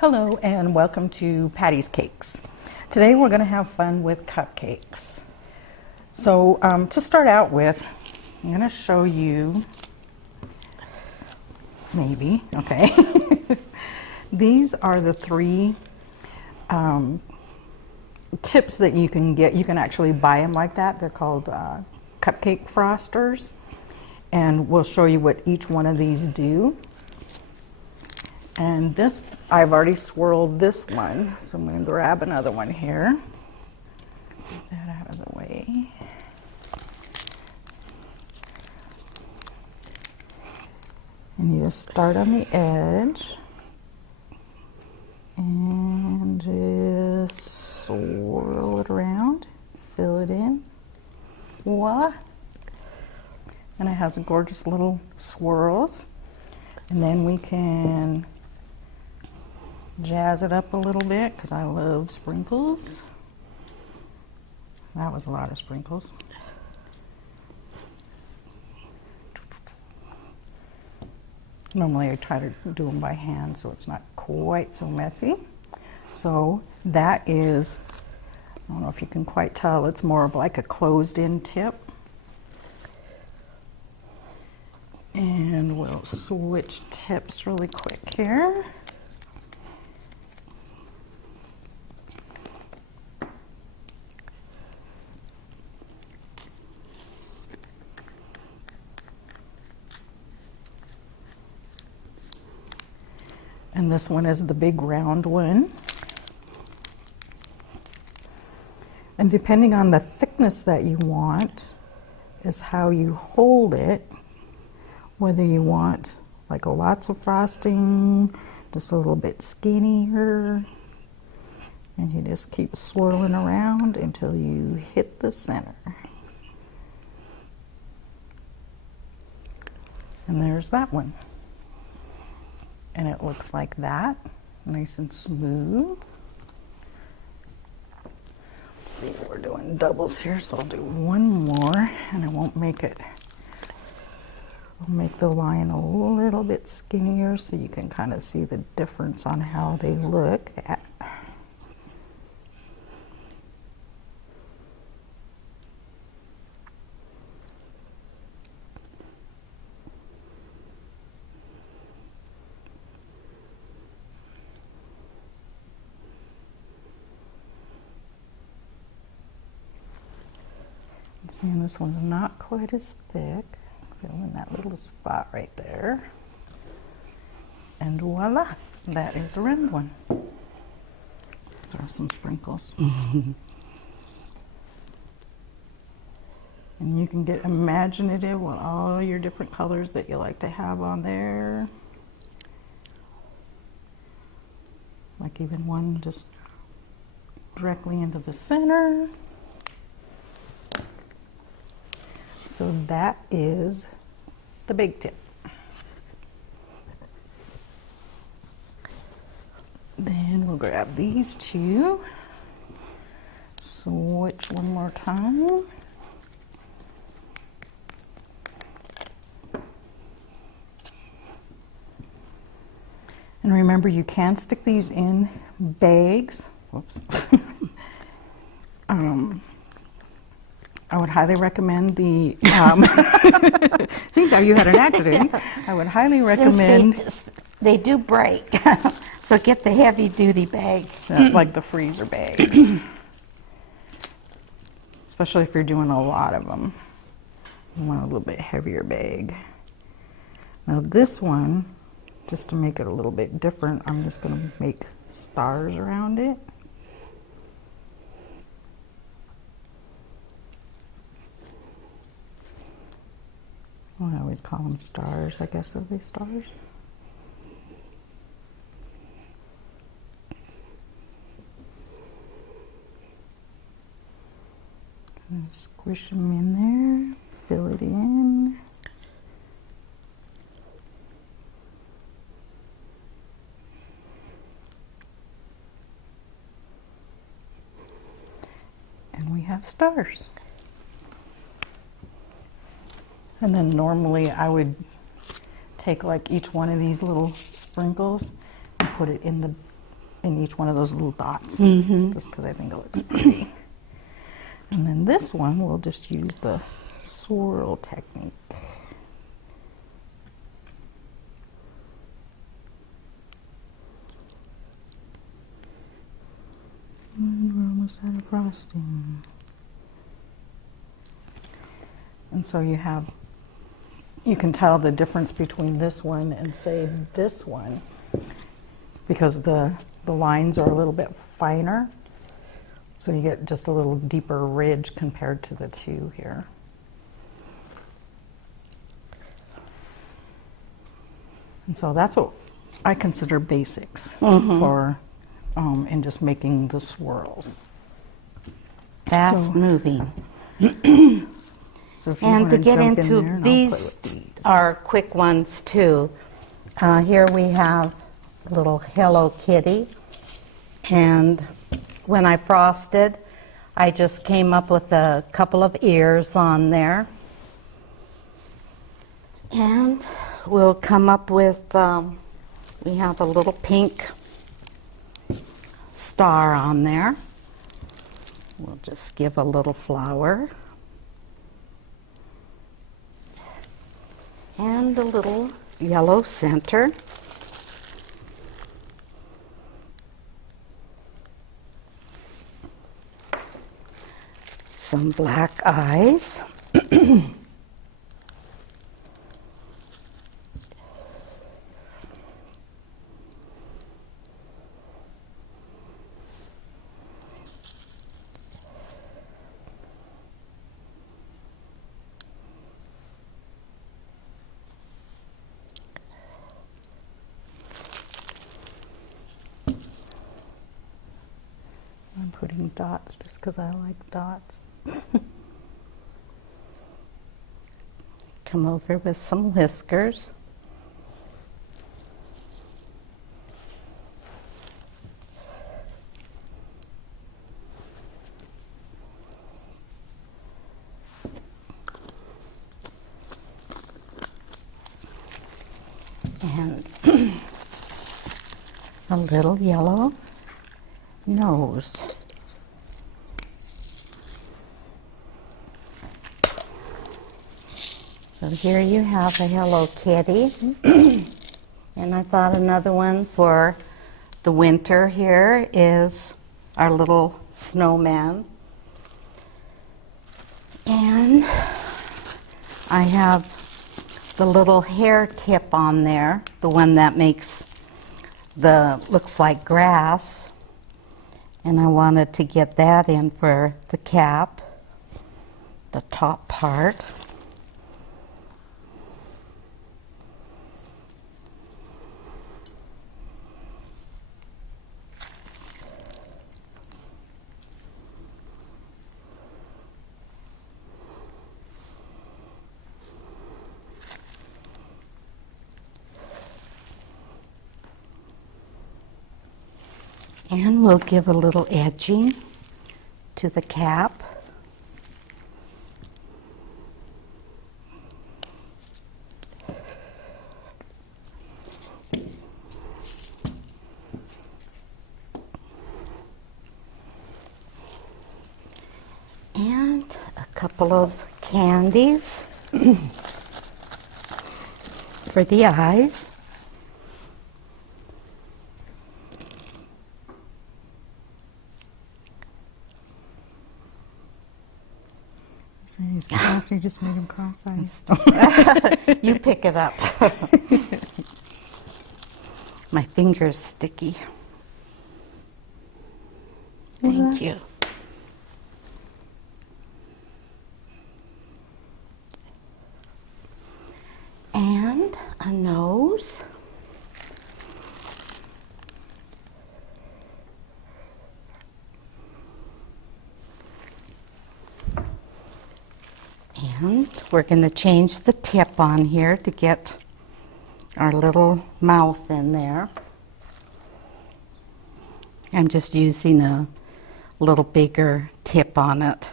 Hello and welcome to Patty's Cakes. Today we're going to have fun with cupcakes. So to start out with, I'm going to show you, maybe, okay. These are the three tips that you can get. You can actually buy them like that. They're called cupcake frosters. And we'll show you what each one of these do. And this, I've already swirled this one, so I'm going to grab another one here. Get that out of the way. And you just start on the edge and just swirl it around, fill it in, voila. And it has gorgeous little swirls. And then we can jazz it up a little bit because I love sprinkles. That was a lot of sprinkles. Normally I try to do them by hand so it's not quite so messy. So that is, I don't know if you can quite tell, it's more of like a closed-in tip. And we'll switch tips really quick here. And this one is the big round one. And depending on the thickness that you want is how you hold it. Whether you want like lots of frosting, just a little bit skinnier, and you just keep swirling around until you hit the center. And there's that one. And it looks like that, nice and smooth. Let's see, we're doing doubles here, so I'll do one more, and I won't make it. I'll make the line a little bit skinnier so you can kind of see the difference on how they look. See, and this one's not quite as thick. Fill in that little spot right there. And voila, that is the round one. Throw some sprinkles. And you can get imaginative with all your different colors that you like to have on there. Like even one just directly into the center. So that is the big tip. Then we'll grab these two, switch one more time. And remember, you can stick these in bags. Whoops. I would highly recommend the, seems how you had an accident. I would highly recommend. They do break, so get the heavy duty bag. Like the freezer bags. Especially if you're doing a lot of them. You want a little bit heavier bag. Now this one, just to make it a little bit different, I'm just going to make stars around it. Well, I always call them stars, I guess. Are they stars? Gonna squish them in there, fill it in. And we have stars. And then normally I would take like each one of these little sprinkles and put it in the in each one of those little dots, just because I think it looks pretty. And then this one, we'll just use the swirl technique. And we're almost out of frosting. And so you can tell the difference between this one and say this one, because the lines are a little bit finer. So you get just a little deeper ridge compared to the two here. And so that's what I consider basics for in just making the swirls. Fast moving. So if you And wanna to get jump in into there, and I'll play these with these. are quick ones too. Here we have a little Hello Kitty, and when I frosted, I just came up with a couple of ears on there. And we'll come up with, we have a little pink star on there. We'll just give a little flower. And a little yellow center. Some black eyes. I'm putting dots just because I like dots. Come over with some whiskers. And a little yellow nose. So here you have a Hello Kitty. And I thought another one for the winter here is our little snowman. And I have the little hair tip on there, the one that makes looks like grass. And I wanted to get that in for the cap, the top part. And we'll give a little edging to the cap. And a couple of candies for the eyes. So he's cross, you just made him cross-eyed. You pick it up. My finger's sticky. Thank you. And a nose. And we're going to change the tip on here to get our little mouth in there. I'm just using a little bigger tip on it.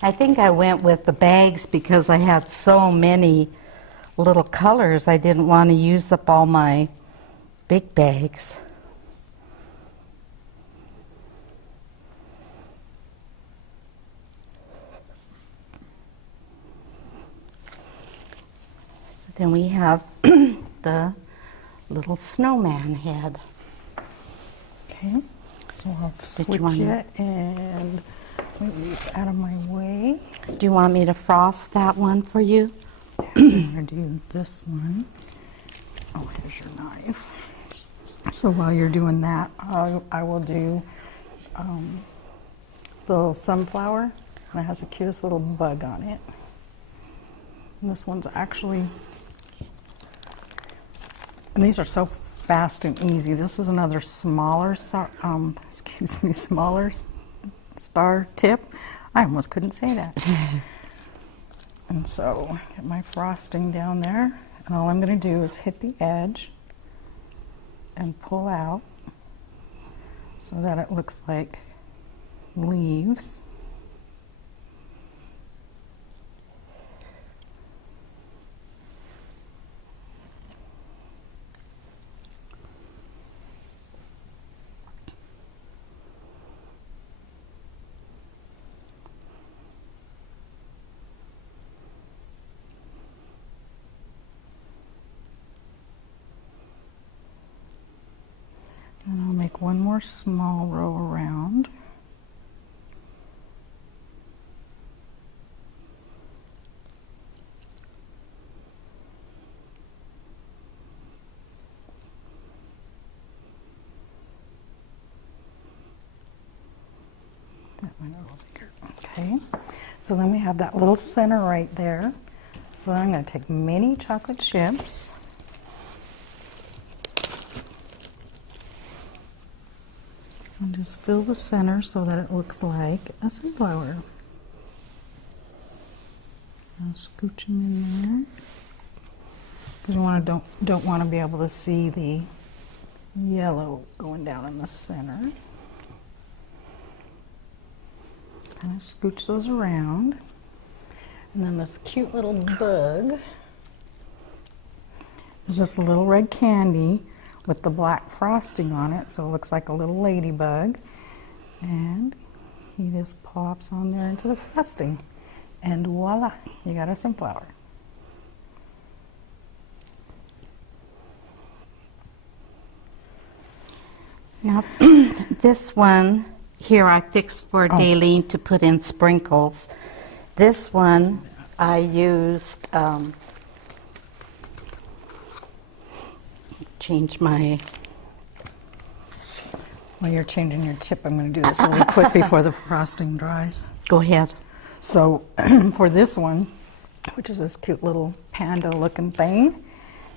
I think I went with the bags because I had so many little colors. I didn't want to use up all my big bags. So then we have the little snowman head. Okay, so I'll Did you switch want it and move these out of my way. Do you want me to frost that one for you? I'm going to do this one. Oh, here's your knife. So while you're doing that, I will do the little sunflower, and it has the cutest little bug on it. And this one's actually, and these are so fast and easy. This is another smaller, smaller star tip. I almost couldn't say that. And so get my frosting down there, and all I'm going to do is hit the edge and pull out so that it looks like leaves. And I'll make one more small row around. That one a little bigger. Okay, so then we have that little center right there. So then I'm going to take mini chocolate chips. And just fill the center so that it looks like a sunflower. I'll scooch them in there. Because you don't want to be able to see the yellow going down in the center. Kind of scooch those around. And then this cute little bug is just a little red candy with the black frosting on it, so it looks like a little ladybug. And he just plops on there into the frosting. And voila, you got a sunflower. Now, this one here I fixed for Dalene to put in sprinkles. This one I used, change my... While you're changing your tip, I'm going to do this really quick before the frosting dries. Go ahead. So for this one, which is this cute little panda looking thing,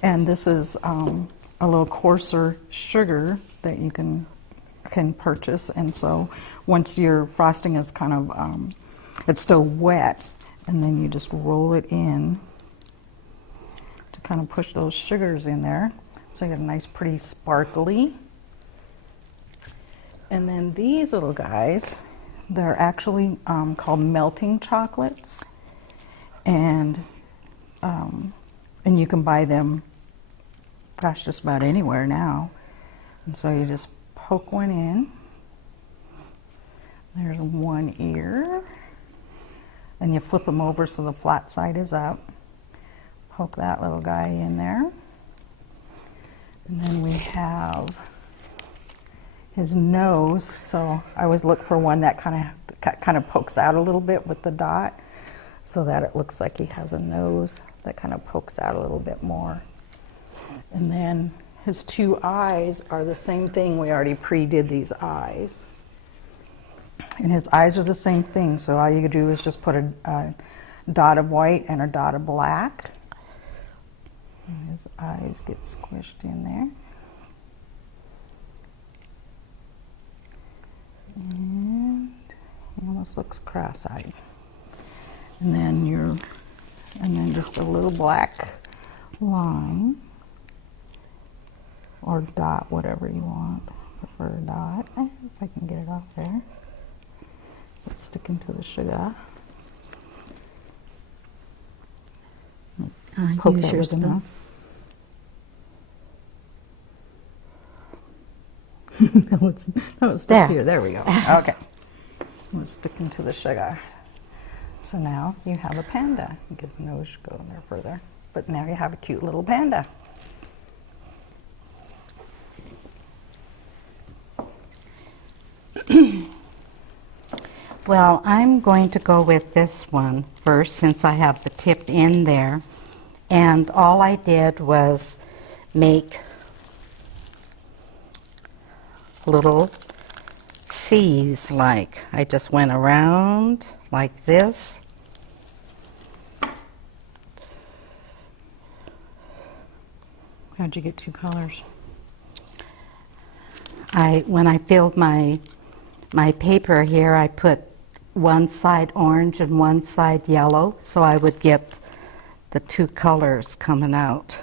and this is a little coarser sugar that you can purchase. And so once your frosting is kind of, it's still wet, and then you just roll it in to kind of push those sugars in there. So you get a nice pretty sparkly. And then these little guys, they're actually called melting chocolates, and you can buy them, gosh, just about anywhere now. And so you just poke one in. There's one ear, and you flip them over so the flat side is up. Poke that little guy in there, and then we have his nose. So I always look for one that kind of pokes out a little bit with the dot, so that it looks like he has a nose that kind of pokes out a little bit more. And then his two eyes are the same thing. We already pre-did these eyes, and his eyes are the same thing. So all you do is just put a dot of white and a dot of black, and his eyes get squished in there. And he almost looks cross-eyed. And then just a little black line or dot, whatever you want. Prefer a dot. If I can get it off there. So it's sticking to the sugar. Poke Use that your with spoon. enough. No, it's stick There. here. There we go. Okay. I'm sticking to the sugar. So now you have a panda. I guess the nose should go in there further. But now you have a cute little panda. Well, I'm going to go with this one first since I have the tip in there. And all I did was make little C's, like I just went around like this. How'd you get two colors? When I filled my paper here, I put one side orange and one side yellow, so I would get the two colors coming out.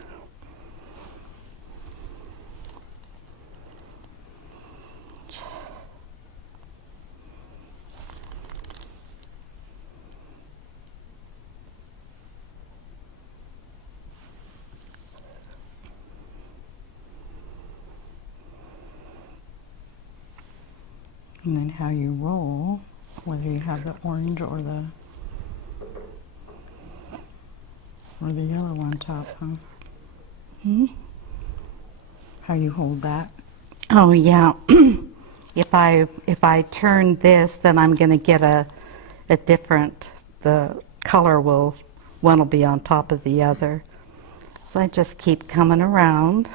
And then how you roll, whether you have the orange or the yellow on top, huh? Hmm? How you hold that. Oh yeah. If I turn this, then I'm going to get a different. The color one will be on top of the other. So I just keep coming around.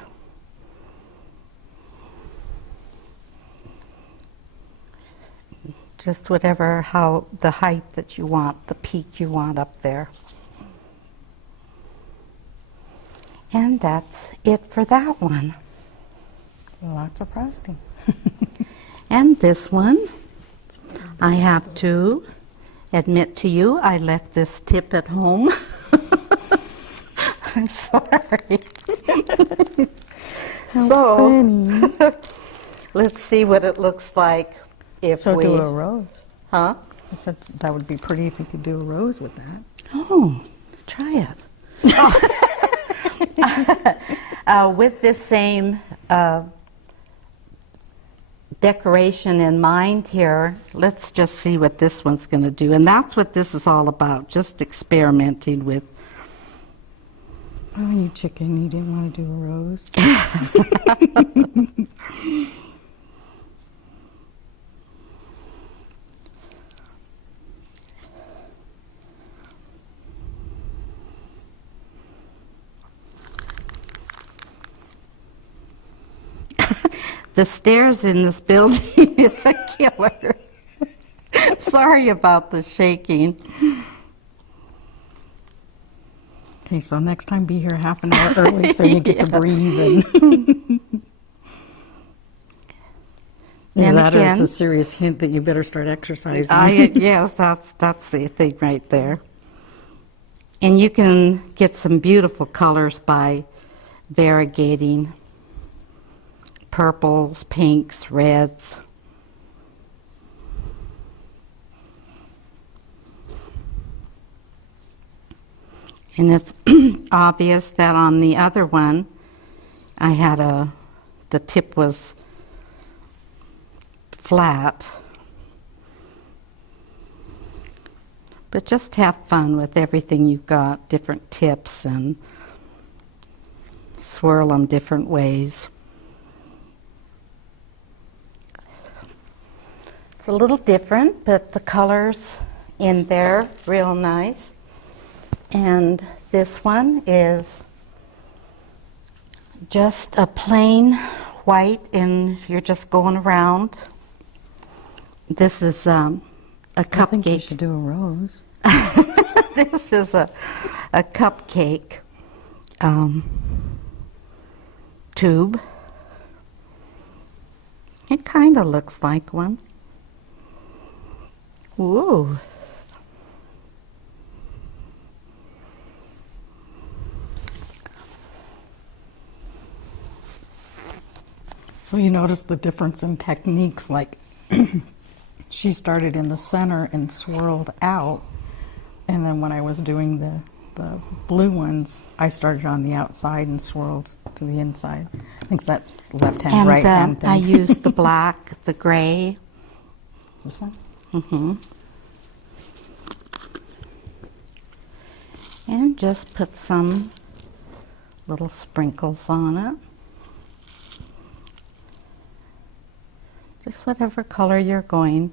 Just whatever, how the height that you want, the peak you want up there. And that's it for that one. Lots of frosting. And this one, I have to admit to you, I left this tip at home. I'm sorry. How funny. Let's see what it looks like if So we... do a rose. Huh? I said that would be pretty if you could do a rose with that. Oh, try it. With this same decoration in mind here, let's just see what this one's going to do. And that's what this is all about, just experimenting with. Oh, you chicken, you didn't want to do a rose? The stairs in this building is a killer. Sorry about the shaking. Okay, so next time be here half an hour early so you get to breathe. And Then that or it's again- a serious hint that you better start exercising. Yes, that's the thing right there. And you can get some beautiful colors by variegating purples, pinks, reds. And it's obvious that on the other one, I had the tip was flat. But just have fun with everything you've got, different tips, and swirl them different ways. It's a little different, but the colors in there, real nice. And this one is just a plain white, and you're just going around. This is a I think you cupcake. should do a rose. This is a cupcake tube. It kind of looks like one. Ooh. So you notice the difference in techniques, like she started in the center and swirled out, and then when I was doing the The blue ones, I started on the outside and swirled to the inside. I think that's left hand, And right hand thing. I used the black, the gray. This one? Mm-hmm. And just put some little sprinkles on it. Just whatever color you're going